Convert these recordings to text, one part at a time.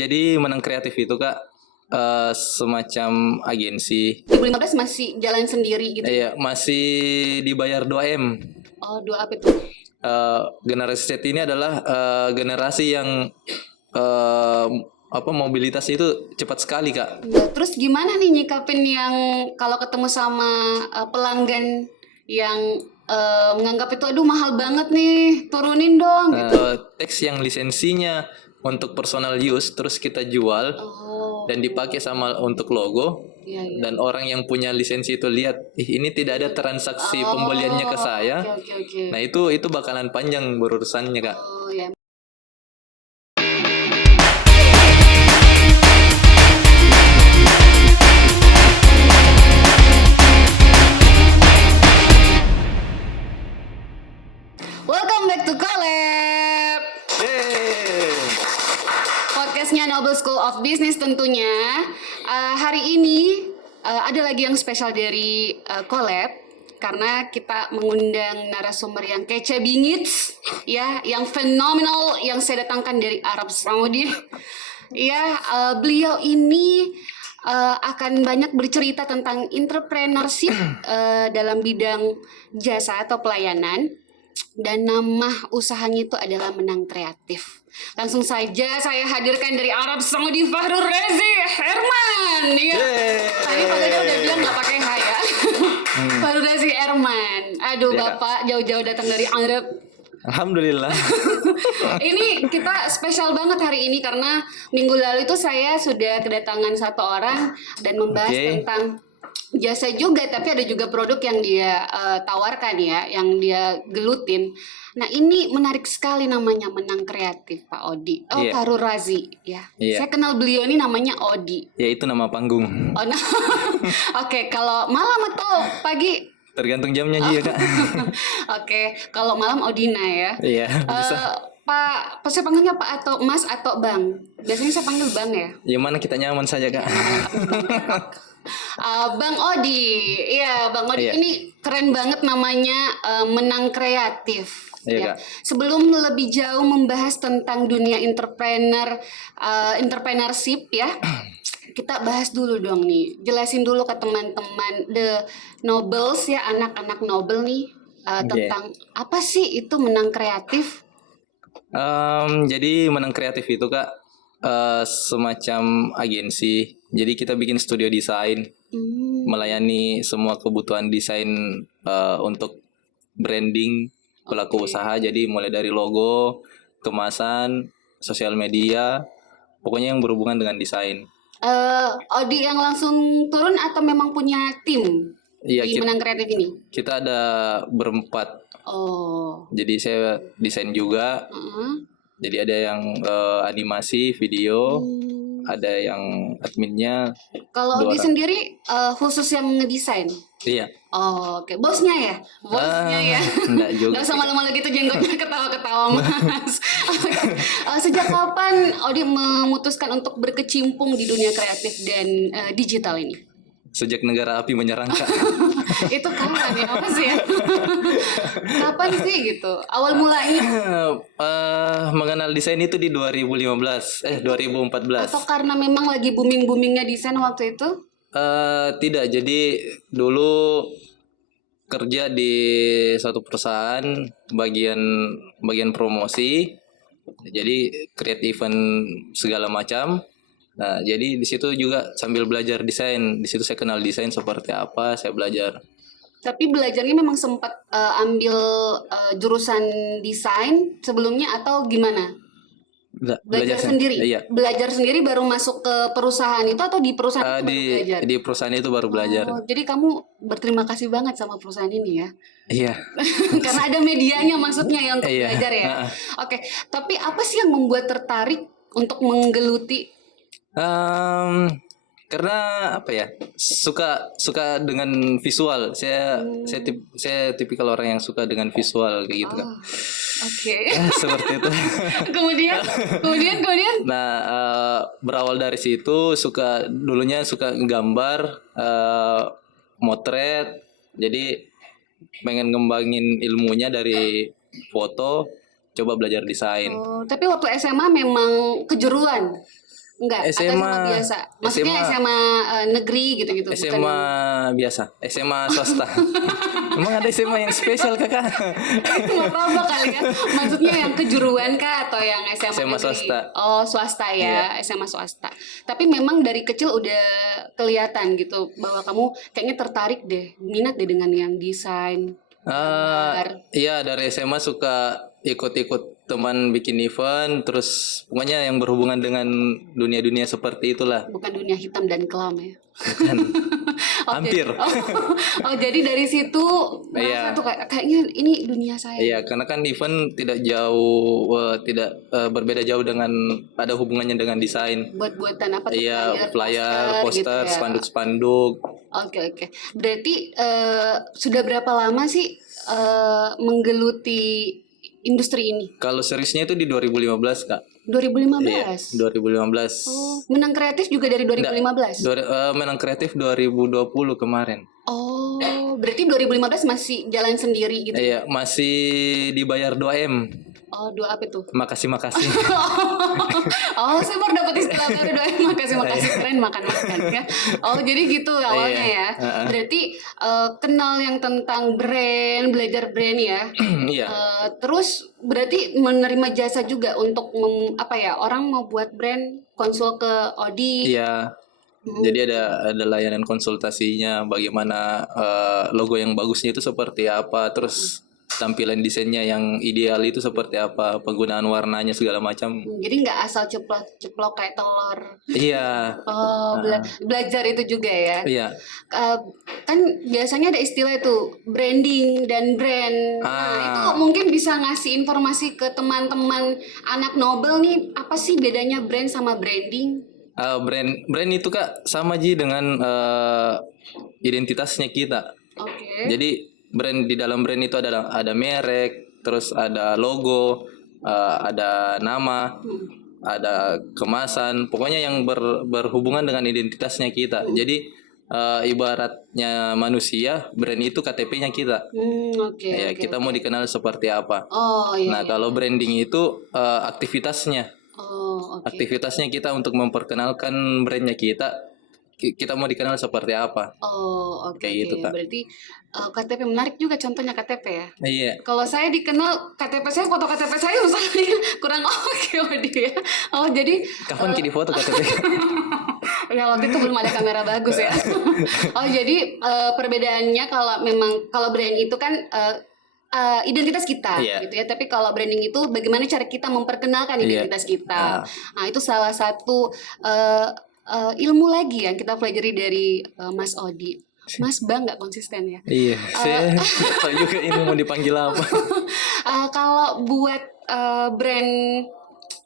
Jadi Menang Kreatif itu Kak semacam agensi. 2015 masih jalan sendiri gitu. Iya, masih dibayar 2M. Oh, dua apa itu? Generasi Z ini adalah generasi yang mobilitas itu cepat sekali Kak. Ya, terus gimana nih nyikapin yang kalau ketemu sama pelanggan yang menganggap itu aduh mahal banget nih, turunin dong gitu. Teks yang lisensinya untuk personal use terus kita jual Oh, dan dipakai sama untuk logo. iya iya. Dan orang yang punya lisensi itu lihat, ini tidak ada transaksi pembeliannya ke saya. Oke. Nah itu bakalan panjang berurusannya Kak. Oh ya. Welcome back to Collab. Podcastnya Noble School of Business tentunya. Hari ini ada lagi yang spesial dari Collab karena kita mengundang narasumber yang kece bingit, ya, yang fenomenal yang saya datangkan dari Arab Saudi. Ya, beliau ini akan banyak bercerita tentang entrepreneurship dalam bidang jasa atau pelayanan. Dan nama usahanya itu adalah Menang Kreatif. Langsung saja saya hadirkan dari Arab Saudi Fahrul Razi Herman. Ya. Tadi Pak Gada udah bilang nggak pakai H ya. Fahrul Razi Herman. Aduh Ya, Bapak jauh-jauh datang dari Arab. Alhamdulillah. Ini kita spesial banget hari ini karena minggu lalu itu saya sudah kedatangan satu orang dan membahas Oke. tentang jasa juga, tapi ada juga produk yang dia tawarkan ya, yang dia gelutin. Nah ini menarik sekali namanya Menang Kreatif Pak Odi. Oh, Iya. Fahrul Razi ya. Iya. Saya kenal beliau ini namanya Odi. Ya itu nama panggung. Oh nah. Oke, kalau malam atau pagi? Tergantung jamnya aja ya Kak. Oke, kalau malam Odina ya. Iya, bisa. Pak, saya panggilnya Pak atau Mas atau Bang. Biasanya saya panggil Bang ya. Ya mana kita nyaman saja Kak. Bang Odi, iya Bang Odi Iya. ini keren banget namanya Menang Kreatif. Iya, Ya. Kak. Sebelum lebih jauh membahas tentang dunia entrepreneurship ya, kita bahas dulu dong nih. Jelasin dulu ke teman-teman the nobles ya, anak-anak nobel nih tentang apa sih itu Menang Kreatif? Jadi Menang Kreatif itu Kak semacam agensi. Jadi kita bikin studio desain, melayani semua kebutuhan desain untuk branding pelaku usaha. Jadi mulai dari logo, kemasan, sosial media, pokoknya yang berhubungan dengan desain. Odi yang langsung turun atau memang punya tim Iya, di Menang Kreatif ini? kita ada berempat. Oh, Jadi saya desain juga. Jadi ada yang animasi, video, ada yang adminnya. kalau Dua Odi orang. sendiri khusus yang ngedesain. Iya. Oh, oke. Bosnya ya? Bosnya ya? Enggak juga. Gak usah malu-malu gitu jenggotnya ketawa-ketawa mas. Oke. Sejak kapan Odi memutuskan untuk berkecimpung di dunia kreatif dan digital ini? Sejak negara api menyerang Kak. Itu kapan ya? Apa sih ya? Kapan sih gitu? Awal mulanya? Mengenal desain itu di 2014. Atau karena memang lagi booming-boomingnya desain waktu itu? Tidak, jadi dulu kerja di suatu perusahaan bagian promosi. Jadi create event segala macam. Nah, jadi di situ juga sambil belajar desain. Di situ saya kenal desain seperti apa, saya belajar. Tapi belajarnya memang sempat ambil jurusan desain sebelumnya atau gimana? Belajar sendiri? Iya. Belajar sendiri baru masuk ke perusahaan itu atau di perusahaan itu baru belajar? Di perusahaan itu baru belajar. Oh, jadi kamu berterima kasih banget sama perusahaan ini ya? Iya. Karena ada medianya maksudnya ya untuk Iya. belajar ya? Oke, tapi apa sih yang membuat tertarik untuk menggeluti? Karena apa ya, suka dengan visual. Saya tipikal orang yang suka dengan visual kayak gitu kan. Oke. Seperti itu. kemudian? Nah, berawal dari situ dulunya suka gambar, motret. Jadi pengen ngembangin ilmunya dari foto coba belajar desain. Oh, tapi waktu SMA memang kejuruan? Enggak, atau SMA biasa? Maksudnya SMA negeri gitu-gitu? SMA biasa, SMA swasta. Emang ada SMA yang spesial kakak? Nggak apa kali ya. Maksudnya yang kejuruan kah atau yang SMA SMA negeri? swasta. Oh, swasta ya, SMA swasta. Tapi memang dari kecil udah kelihatan gitu bahwa kamu kayaknya tertarik deh, minat deh dengan yang desain. Iya, dari SMA suka ikut-ikut teman bikin event, terus pokoknya yang berhubungan dengan dunia-dunia seperti itulah. Bukan dunia hitam dan kelam ya. Bukan. Hampir. Jadi dari situ merasa tuh kayaknya ini dunia saya. Iya, karena kan event tidak jauh, tidak berbeda jauh dengan ada hubungannya dengan desain. Buat-buatan apa tuh? Iya, flyer, poster, gitu ya. spanduk-spanduk. Oke. Berarti sudah berapa lama sih menggeluti industri ini? Kalau seriusnya itu di 2015 kak. 2015. Iya, 2015. Oh, Menang Kreatif juga dari 2015. Menang Kreatif 2020 kemarin. Oh, berarti 2015 masih jalan sendiri gitu. Iya, masih dibayar 2M. Oh, 2 apa tuh? Makasih. Oh, saya baru dapat istilah baru, makasih keren makan ya. Oh, jadi gitu awalnya ya. Berarti kenal yang tentang brand, belajar brand ya. Iya. Terus berarti menerima jasa juga untuk orang mau buat brand, konsul ke Odi. Iya. Jadi ada layanan konsultasinya, bagaimana logo yang bagusnya itu seperti apa, terus tampilan desainnya yang ideal itu seperti apa, penggunaan warnanya segala macam. Jadi nggak asal ceplok kayak telur. Iya. Oh, belajar itu juga ya. Iya. Kan biasanya ada istilah itu branding dan brand. Nah, itu mungkin bisa ngasih informasi ke teman-teman anak Nobel nih, apa sih bedanya brand sama branding? Brand itu kak sama Ji dengan identitasnya kita. Oke. Jadi di dalam brand itu ada merek, terus ada logo, ada nama, ada kemasan, pokoknya yang berhubungan dengan identitasnya kita. Jadi ibaratnya manusia, brand itu KTP-nya kita. Oke. Kita mau dikenal seperti apa. Oh iya. Nah, kalau branding itu aktivitasnya. Oh, oke. Aktivitasnya kita untuk memperkenalkan brandnya kita mau dikenal seperti apa. Oh, oke. Kayak gitu, Kak. Berarti KTP menarik juga contohnya KTP ya. Iya. Kalau saya dikenal KTP saya, foto KTP saya misalnya kurang oke dia. Oh, jadi Kapan kini foto KTP? ya waktu itu belum ada kamera bagus ya. Oh, jadi perbedaannya kalau brand itu kan identitas kita gitu ya. Tapi kalau branding itu bagaimana cara kita memperkenalkan identitas kita. Nah, itu salah satu ilmu lagi yang kita pelajari dari Mas Odi. Mas Bang nggak konsisten ya? Iya, saya tahu juga ini mau dipanggil apa. Kalau buat brand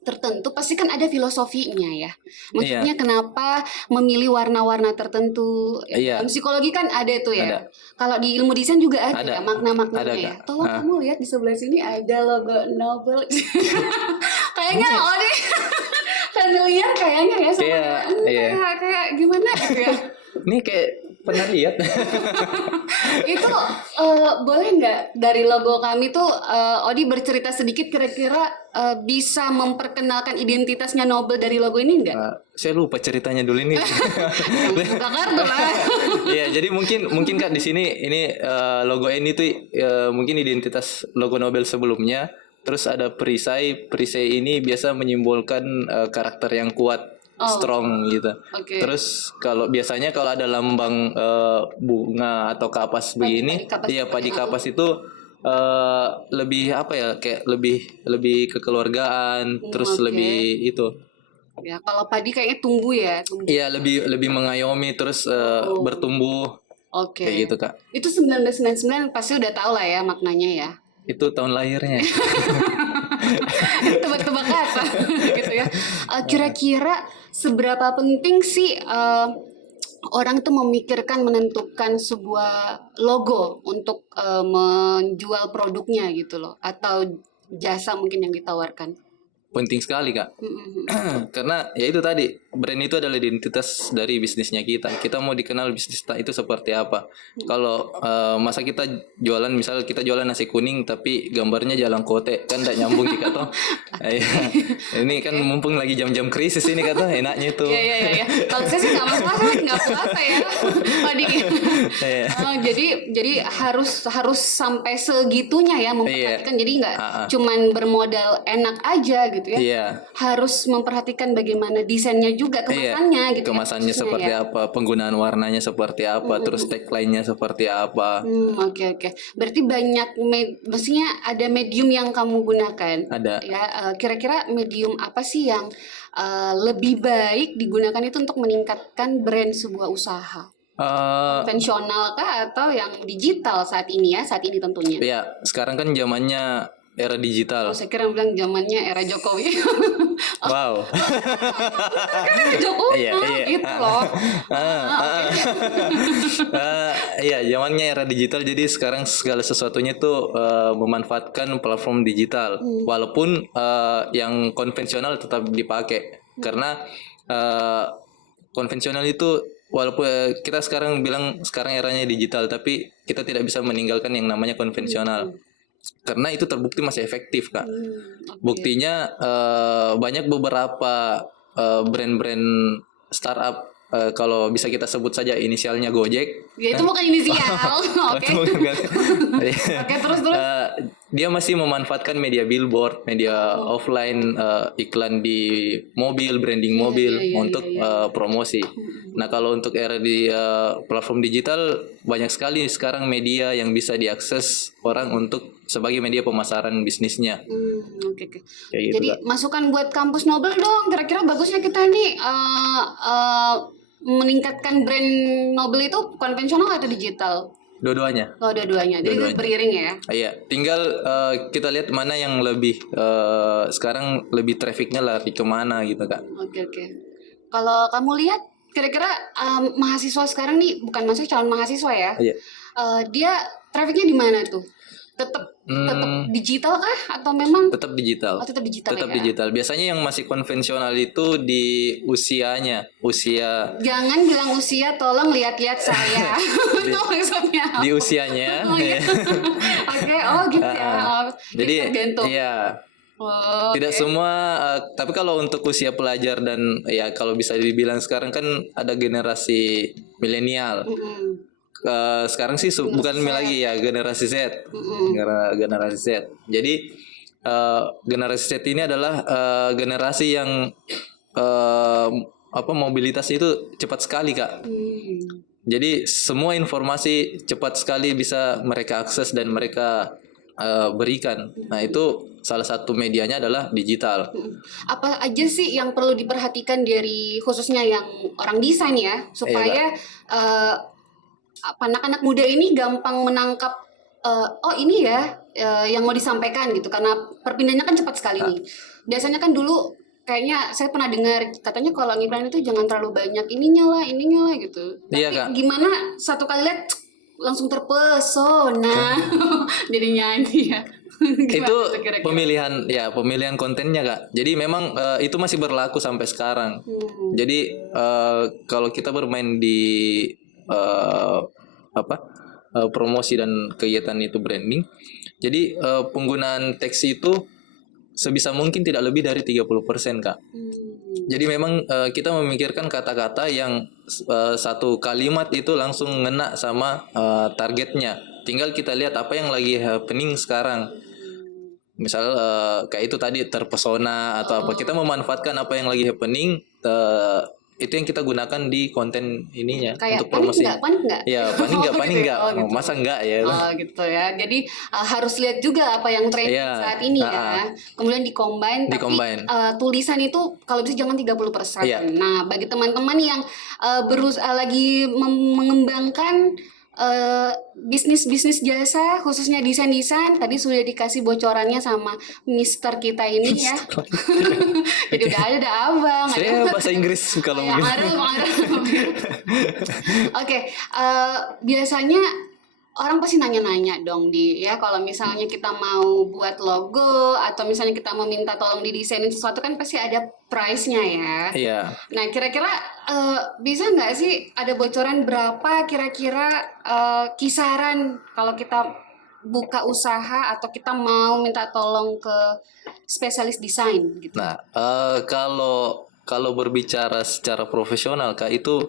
tertentu pasti kan ada filosofinya ya. Maksudnya kenapa memilih warna-warna tertentu? Dalam psikologi kan ada tuh ya. Kalau di ilmu desain juga ada ya, makna-maknanya ya. Tolong kamu lihat di sebelah sini ada logo Nobel. Kayaknya Odi familiar kayaknya ya sama kayak gimana gitu ya. Ini kayak pernah lihat. Itu boleh nggak dari logo kami tuh Odi bercerita sedikit kira-kira bisa memperkenalkan identitasnya Nobel dari logo ini nggak? Saya lupa ceritanya dulu ini. Buka kartu lah. Iya, jadi mungkin Kak di sini ini logo ini tuh mungkin identitas logo Nobel sebelumnya. Terus ada perisai ini biasa menyimbolkan karakter yang kuat, strong gitu. Okay. Terus biasanya kalau ada lambang bunga atau kapas begini, padi kapas itu lebih apa ya, kayak lebih kekeluargaan, terus lebih itu. Ya, kalau padi kayaknya tumbuh ya. Iya, lebih mengayomi, terus bertumbuh. Oke. Kayak gitu Kak. Itu 1999 pasti udah tahu lah ya maknanya ya. Itu tahun lahirnya. Tebak-tebak kata gitu ya. Kira-kira seberapa penting sih orang tuh memikirkan menentukan sebuah logo untuk menjual produknya gitu loh, atau jasa mungkin yang ditawarkan? Penting sekali Kak. Karena ya itu tadi, brand itu adalah identitas dari bisnisnya kita. Kita mau dikenal bisnis kita itu seperti apa. Kalau masa kita jualan, misal kita jualan nasi kuning tapi gambarnya jalan kote, kan tidak nyambung kita toh. Ini kan mumpung lagi jam-jam krisis ini kata enaknya itu. Iya. Kalau saya sih nggak masalah, nggak puasa ya. Oh, jadi harus sampai segitunya ya memperhatikan. Jadi nggak cuman bermodal enak aja gitu ya. Iya. Harus memperhatikan bagaimana desainnya juga, kemasannya gitu. Kemasannya ya, seperti apa, penggunaan warnanya seperti apa, terus tagline-nya seperti apa. Oke. Berarti banyak maksudnya ada medium yang kamu gunakan. Ada. Ya, kira-kira medium apa sih yang lebih baik digunakan itu untuk meningkatkan brand sebuah usaha? Konvensional kah atau yang digital saat ini tentunya? Ya, sekarang kan zamannya era digital. Saya kira bilang zamannya era Jokowi. Wow. Kan era Jokowi gitu loh. Iya, zamannya era digital, jadi sekarang segala sesuatunya tuh memanfaatkan platform digital. Walaupun yang konvensional tetap dipakai karena konvensional itu walaupun kita sekarang bilang sekarang eranya digital, tapi kita tidak bisa meninggalkan yang namanya konvensional. Karena itu terbukti masih efektif, Kak. Buktinya banyak beberapa brand-brand startup, kalau bisa kita sebut saja inisialnya Gojek. Ya itu bukan inisial. Oke. Oke, terus. Dia masih memanfaatkan media billboard, media offline, iklan di mobil, branding mobil untuk promosi. Nah, kalau untuk era di platform digital banyak sekali sekarang media yang bisa diakses orang untuk sebagai media pemasaran bisnisnya. Oke. Jadi masukan buat kampus Nobel dong. Kira-kira bagusnya kita nih meningkatkan brand Nobel itu konvensional atau digital? Dua-duanya. Dua-duanya. Jadi beriring ya. Iya, tinggal kita lihat mana yang lebih sekarang lebih trafficnya lari kemana gitu, Kak. Oke. Kalau kamu lihat kira-kira mahasiswa sekarang nih, bukan maksudnya calon mahasiswa ya. Iya. Dia trafficnya di mana tuh? Tetap digital kah atau memang tetap digital? Tetap digital. Tetap digital. Biasanya yang masih konvensional itu di usia. Jangan bilang usia, tolong lihat-lihat saya. Itu maksudnya. Di usianya. Iya. Oke, gitu ya. Jadi tergantung. iya. Tidak semua, tapi kalau untuk usia pelajar dan ya kalau bisa dibilang sekarang kan ada generasi milenial. Sekarang sih bukan lagi ya generasi Z. Generasi Z. Jadi generasi Z ini adalah generasi yang mobilitasnya itu cepat sekali, Kak. Jadi semua informasi cepat sekali bisa mereka akses dan mereka berikan. Nah, itu salah satu medianya adalah digital. Apa aja sih yang perlu diperhatikan dari khususnya yang orang desain ya, supaya anak-anak muda ini gampang menangkap ini ya yang mau disampaikan gitu, karena perpindahannya kan cepat sekali nih. Biasanya kan dulu kayaknya saya pernah dengar katanya kalau ngiklan itu jangan terlalu banyak ininya lah gitu. Iya, tapi Kak. gimana satu kali lihat langsung terpesona jadi nyanyi ya. Itu pemilihan kontennya, Kak. Jadi memang itu masih berlaku sampai sekarang. Jadi kalau kita bermain di promosi dan kegiatan itu branding, jadi penggunaan teks itu sebisa mungkin tidak lebih dari 30%, Kak. Jadi memang kita memikirkan kata-kata yang satu kalimat itu langsung ngena sama targetnya. Tinggal kita lihat apa yang lagi happening sekarang. Misal kayak itu tadi terpesona atau apa. Kita memanfaatkan apa yang lagi happening, itu yang kita gunakan di konten ininya. Kayak untuk promosi. panik nggak? Ya, panik nggak. Gitu. Masa enggak ya? Gitu ya. Jadi harus lihat juga apa yang trending saat ini ya. Kemudian di-combine. Tapi tulisan itu kalau bisa jangan 30%. Nah, bagi teman-teman yang lagi mengembangkan bisnis jasa khususnya desain tadi sudah dikasih bocorannya sama Mister kita ini ya. Jadi udah abang. Saya bahasa Inggris kalau mungkin. Oke, biasanya orang pasti nanya-nanya dong ya kalau misalnya kita mau buat logo atau misalnya kita mau minta tolong didesainin sesuatu kan pasti ada price-nya ya. Iya. Nah kira-kira bisa nggak sih ada bocoran berapa kira-kira kisaran kalau kita buka usaha atau kita mau minta tolong ke spesialis desain gitu? Nah, kalau berbicara secara profesional Kak, itu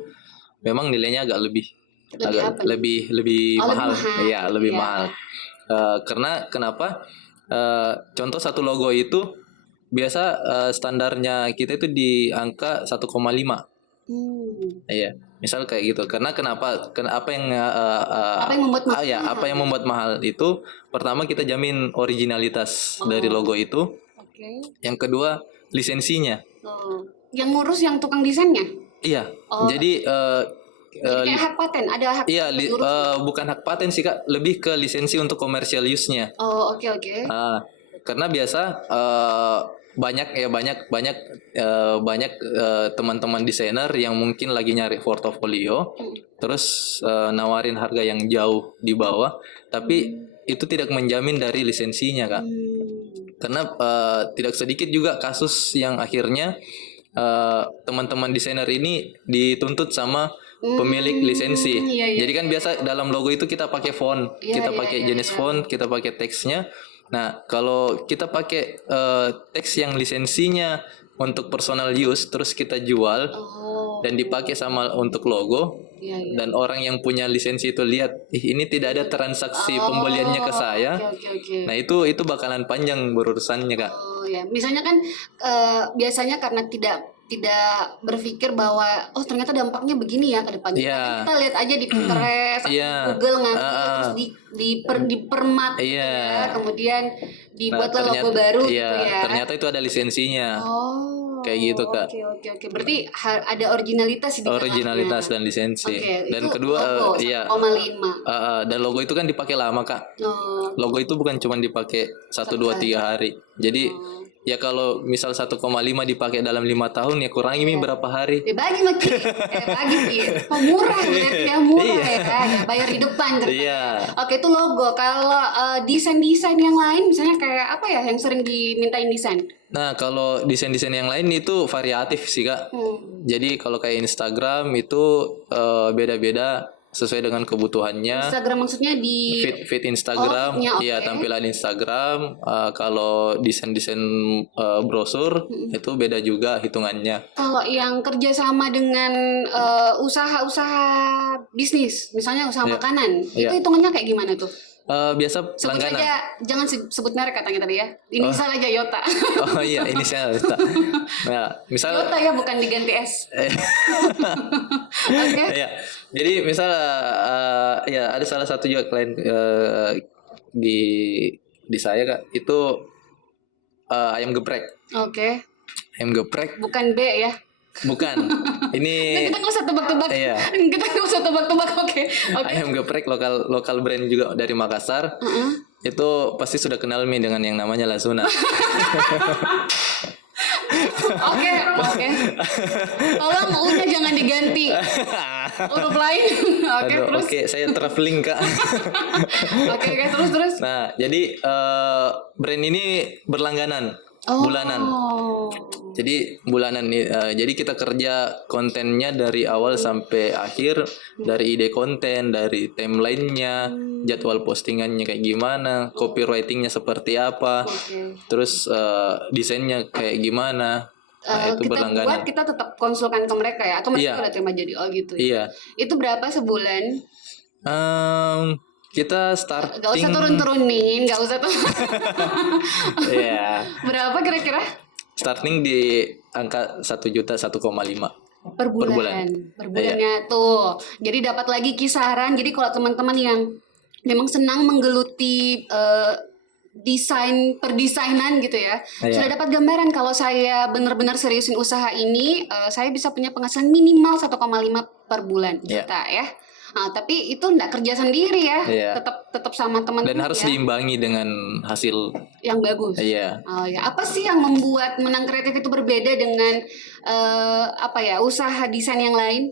memang nilainya agak lebih Lebih apa nih? lebih Oh, lebih mahal. mahal. Iya, lebih Iya. mahal. Karena kenapa? Contoh satu logo itu biasa standarnya kita itu di angka 1,5. Iya, misal kayak gitu. Karena apa yang Apa yang membuat mahal? apa yang membuat mahal itu pertama kita jamin originalitas dari logo itu. Oke. Yang kedua lisensinya. Yang ngurus yang tukang desainnya? Iya. Oh. Jadi Jadi kayak hak paten, ada hak iya paten ngurus. bukan hak paten sih Kak, lebih ke lisensi untuk commercial use-nya. Oh, oke. Karena biasa banyak teman-teman desainer yang mungkin lagi nyari portofolio, terus nawarin harga yang jauh di bawah, tapi itu tidak menjamin dari lisensinya Kak. Karena tidak sedikit juga kasus yang akhirnya teman-teman desainer ini dituntut sama pemilik lisensi. Iya. Jadi kan biasa dalam logo itu kita pakai font, kita pakai jenis font, kita pakai teksnya. Nah, kalau kita pakai teks yang lisensinya untuk personal use terus kita jual dan dipakai sama untuk logo, dan orang yang punya lisensi itu lihat, ini tidak ada transaksi pembeliannya ke saya. Oke. Nah, itu bakalan panjang berurusannya, Kak. Oh ya, misalnya kan biasanya karena tidak berpikir bahwa ternyata dampaknya begini ya ke depannya. Iya. Kita lihat aja di Pinterest, Iya. Google ngambil terus dipermak gitu Iya. ya. Kemudian dibuatlah logo baru gitu ya. Ternyata itu ada lisensinya. Kayak gitu, Kak. Oke. Berarti ada originalitas di dalamnya. Originalitas dan lisensi. Oke, Dan itu kedua logo, iya. 1,5. Dan logo itu kan dipakai lama, Kak. Logo itu bukan cuma dipakai 1 2 3 hari. Jadi ya kalau misal 1,5 dipakai dalam 5 tahun ya kurangi berapa hari? Bagi sih. Oh, murah berarti ya, ya. Bayar di depan ternyata. Iya. Oke, itu logo. Kalau desain-desain yang lain misalnya kayak apa ya yang sering dimintain desain? Nah, kalau desain-desain yang lain itu variatif sih, Kak. Jadi kalau kayak Instagram itu beda-beda sesuai dengan kebutuhannya. Instagram maksudnya di feed Instagram, feednya, tampilan Instagram. Kalau desain-desain brosur itu beda juga hitungannya. Kalau yang kerjasama dengan usaha-usaha bisnis, misalnya usaha makanan, itu hitungannya kayak gimana tuh? Biasa Sebut langganan. saja, jangan sebut merek katanya tadi ya. Inisial aja Yota. Oh iya, inisial Yota. Nah, misal Yota ya, bukan diganti S. Oke. Ya, jadi misal ya ada salah satu juga klien di saya Kak, itu ayam geprek. Oke. Ayam geprek. Bukan B ya. Bukan. Ini Kita nggak usah tebak-tebak. Iya. Kita nggak usah tebak-tebak. Oke. Ayam geprek lokal brand juga dari Makassar. Itu pasti sudah kenal dengan yang namanya Lazuna. Oke. Tolong U-nya jangan diganti. Huruf lain. Oke, saya traveling Kak. Oke, terus. Nah, jadi brand ini berlangganan, bulanan. Jadi bulanan nih. Jadi kita kerja kontennya dari awal sampai akhir, dari ide konten, dari timelinenya, jadwal postingannya kayak gimana, copywritingnya seperti apa, terus desainnya kayak gimana. Nah, itu berlangganan. Kita tetap konsulkan ke mereka ya, atau mereka udah terima jadi gitu. Iya. Itu berapa sebulan? Kita starting. Gak usah turun-turunin, gak usah tuh. Iya. Berapa kira-kira? Starting di angka 1 juta 1,5 per bulan. Per bulannya tuh. Jadi dapat lagi kisaran. Jadi kalau teman-teman yang memang senang menggeluti perdesainan gitu ya, sudah dapat gambaran kalau saya benar-benar seriusin usaha ini, saya bisa punya penghasilan minimal 1,5 per bulan juta ya. Nah, tapi itu enggak kerja sendiri ya, tetap sama teman-teman. Dan harus diimbangi dengan hasil yang bagus. Iya. Oh ya, apa sih yang membuat Menang Kreatif itu berbeda dengan usaha desain yang lain?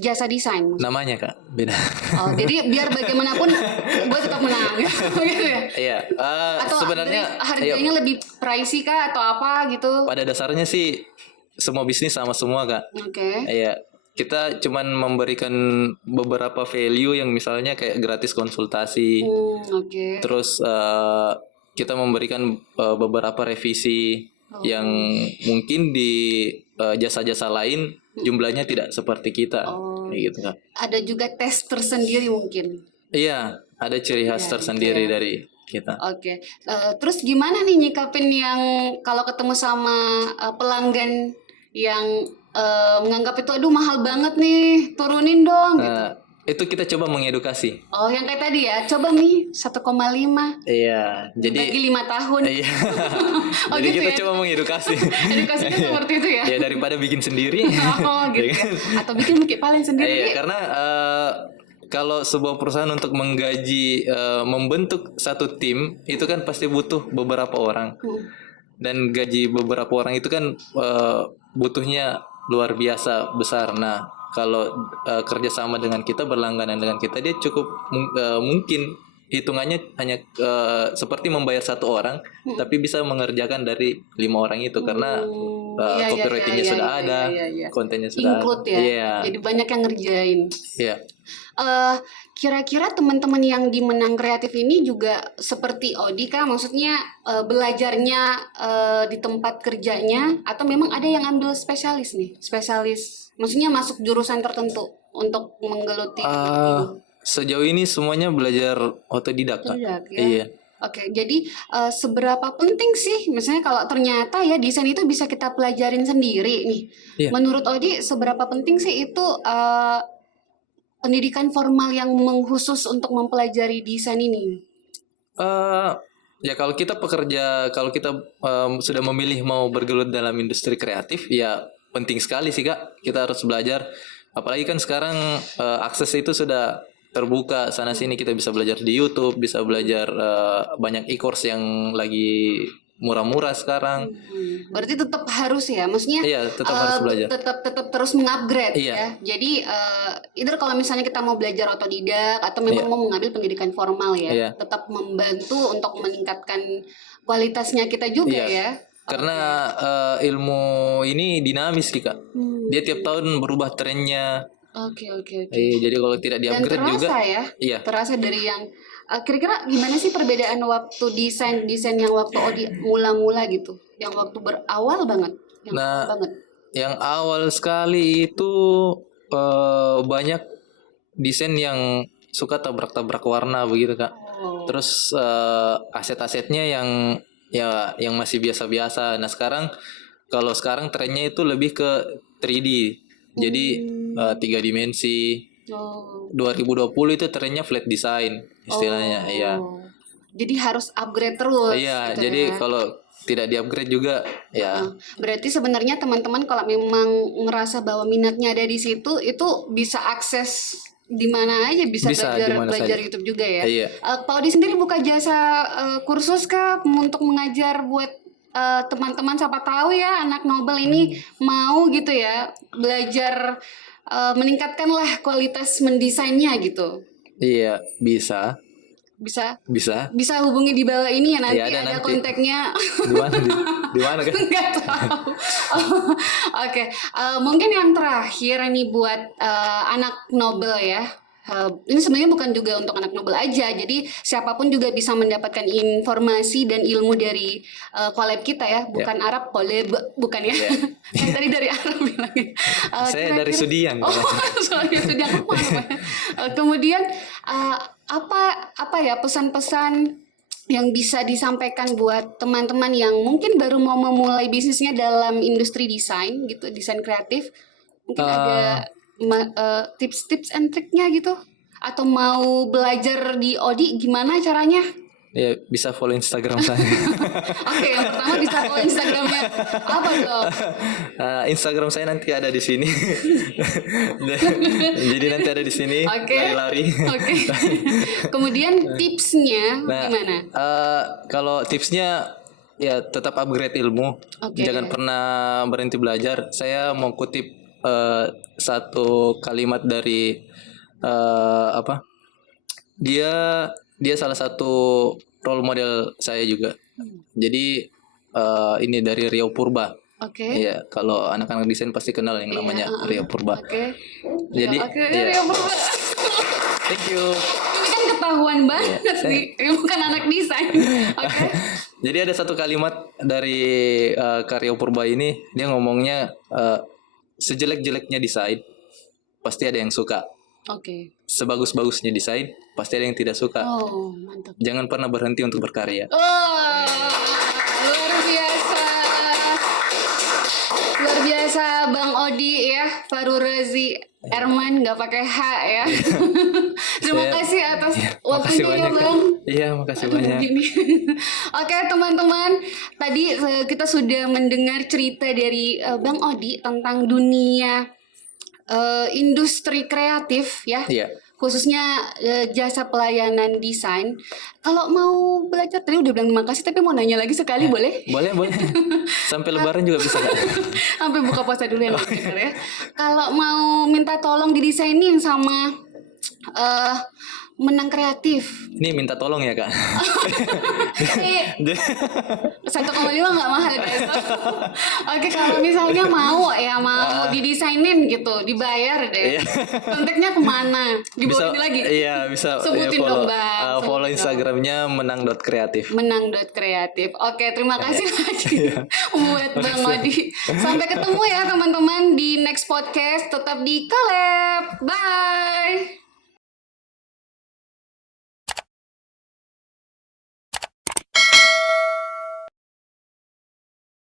jasa desain. Namanya Kak, beda. Oh, jadi biar bagaimanapun gue tetap menang gitu ya. Iya, Atau sebenarnya harganya lebih pricey kah atau apa gitu? pada dasarnya sih semua bisnis sama semua Kak. Oke. Iya, kita cuman memberikan beberapa value yang misalnya kayak gratis konsultasi. Oke. Terus kita memberikan beberapa revisi yang mungkin di jasa-jasa lain jumlahnya tidak seperti kita, kayak gitu Kak. Ada juga tes tersendiri mungkin. Iya, ada ciri khas tersendiri dari kita. Oke. Terus gimana nih nyikapin yang kalau ketemu sama pelanggan yang menganggap itu aduh mahal banget nih, turunin dong gitu. Itu kita coba mengedukasi. Oh, yang kayak tadi ya, coba nih 1,5. Iya, jadi bagi 5 tahun. Iya. Oh, Jadi gitu kita ya? coba mengedukasi. Edukasinya seperti itu ya? Ya daripada bikin sendiri. Oh gitu. Atau bikin paling sendiri. Iya, karena kalau sebuah perusahaan untuk menggaji membentuk satu tim itu kan pasti butuh beberapa orang. Dan gaji beberapa orang itu kan butuhnya luar biasa besar. Nah, kalau kerjasama dengan kita, berlangganan dengan kita, dia cukup mungkin hitungannya hanya seperti membayar satu orang, tapi bisa mengerjakan dari 5 orang itu karena copywritingnya sudah ada, kontennya sudah include ada. ya. Jadi banyak yang ngerjain. Iya. Kira-kira teman-teman yang di Menang Kreatif ini juga seperti Odi kah? Maksudnya belajarnya di tempat kerjanya atau memang ada yang ambil spesialis nih? Spesialis, maksudnya masuk jurusan tertentu untuk menggeluti ini? Sejauh ini semuanya belajar otodidak, Kak. Ya? Iya. Oke, jadi seberapa penting sih, misalnya kalau ternyata ya desain itu bisa kita pelajarin sendiri nih. Iya. Menurut Odi, seberapa penting sih itu pendidikan formal yang mengkhusus untuk mempelajari desain ini? Ya kalau kita sudah memilih mau bergelut dalam industri kreatif, ya penting sekali sih Kak. Kita harus belajar. Apalagi kan sekarang akses itu sudah terbuka sana sini, kita bisa belajar di YouTube, bisa belajar banyak e-course yang lagi murah-murah sekarang. Berarti tetap harus ya, maksudnya iya, tetap harus belajar. Tetap terus mengupgrade Iya. ya. Jadi either kalau misalnya kita mau belajar otodidak atau memang mau mengambil pendidikan formal ya, Iya. tetap membantu untuk meningkatkan kualitasnya kita juga ya. Karena ilmu ini dinamis sih Kak. Dia tiap tahun berubah trennya. Oke. Jadi kalau tidak Dan di-upgrade terasa juga. ya, Iya. terasa dari yang kira-kira gimana sih perbedaan waktu desain yang waktu Odi mula-mula gitu, yang waktu berawal banget, yang Nah, awal banget. Yang awal sekali itu banyak desain yang suka tabrak-tabrak warna begitu Kak. Terus aset-asetnya yang masih biasa-biasa. Nah kalau sekarang trennya itu lebih ke 3D. Jadi 3 dimensi. 2020 itu trennya flat design istilahnya. Iya. Jadi harus upgrade terus. Iya, gitu jadi ya. kalau tidak di-upgrade juga ya. Berarti sebenarnya teman-teman kalau memang ngerasa bahwa minatnya ada di situ, itu bisa akses di mana aja, bisa belajar YouTube juga ya. Iya. Pak Odi sendiri buka jasa kursus kah untuk mengajar buat teman-teman, siapa tahu ya anak Nobel ini mau gitu ya belajar meningkatkanlah kualitas mendesainnya gitu. Iya, bisa Bisa hubungi di bawah ini ya, nanti Iya, ada nanti. kontaknya. Di mana kan? Nggak tahu. Oke. Mungkin yang terakhir nih buat anak Nobel ya. Ini sebenarnya bukan juga untuk anak Nobel aja. Jadi siapapun juga bisa mendapatkan informasi dan ilmu dari collab kita ya. Bukan Arab collab, bukan ya. Kan tadi dari Arab bilangnya. Saya dari Sudiang. Oh, soalnya Sudiang. Kemudian apa ya pesan-pesan yang bisa disampaikan buat teman-teman yang mungkin baru mau memulai bisnisnya dalam industri desain gitu, desain kreatif? Mungkin ada tips-tips and triknya gitu, atau mau belajar di Odi gimana caranya? Ya, bisa follow Instagram saya. Oke, yang pertama bisa follow Instagramnya apa tuh? Instagram saya nanti ada di sini. Jadi nanti ada di sini. Oke. Lari-lari. Oke. Kemudian tipsnya gimana? Kalau tipsnya ya tetap upgrade ilmu. Oke. Jangan pernah berhenti belajar. Saya mau kutip satu kalimat dari apa? Dia salah satu role model saya juga. Jadi ini dari Rio Purba. Oke. Iya, kalau anak-anak desain pasti kenal yang namanya Rio Purba. Oke. Jadi, Oke, iya. Rio Purba. Thank you. Ini kan ketahuan banget nih, bukan anak desain. Oke. Jadi ada satu kalimat dari Rio Purba ini, dia ngomongnya sejelek-jeleknya desain pasti ada yang suka. Oke. Sebagus-bagusnya desain pasti ada yang tidak suka. Oh, mantap. Jangan pernah berhenti untuk berkarya. Oh, luar biasa. Luar biasa Bang Odi ya, Farurazi Erman nggak pakai H ya. Terima kasih atas waktunya ya Bang. Iya, makasih banyak. Begini. Oke teman-teman, tadi kita sudah mendengar cerita dari Bang Odi tentang dunia industri kreatif ya. Iya. Khususnya jasa pelayanan desain. Kalau mau belajar, tadi udah bilang terima kasih, tapi mau nanya lagi sekali boleh? Boleh. Sampai lebaran juga bisa kan? Sampai buka puasa dulu ya, ya. Kalau mau minta tolong didesainin sama Menang Kreatif. Ini minta tolong ya Kak. 1,5 nggak mahal guys. Oke, kalau misalnya mau didesainin gitu, dibayar deh. Kontaknya kemana? Di bawah ini lagi. Iya, bisa. Sebutin dong Bang. Follow Instagramnya menang.kreatif. Menang.kreatif. Oke, terima kasih lagi buat Bang Odi. Sampai ketemu ya teman-teman di next podcast. Tetap di Collab. Bye.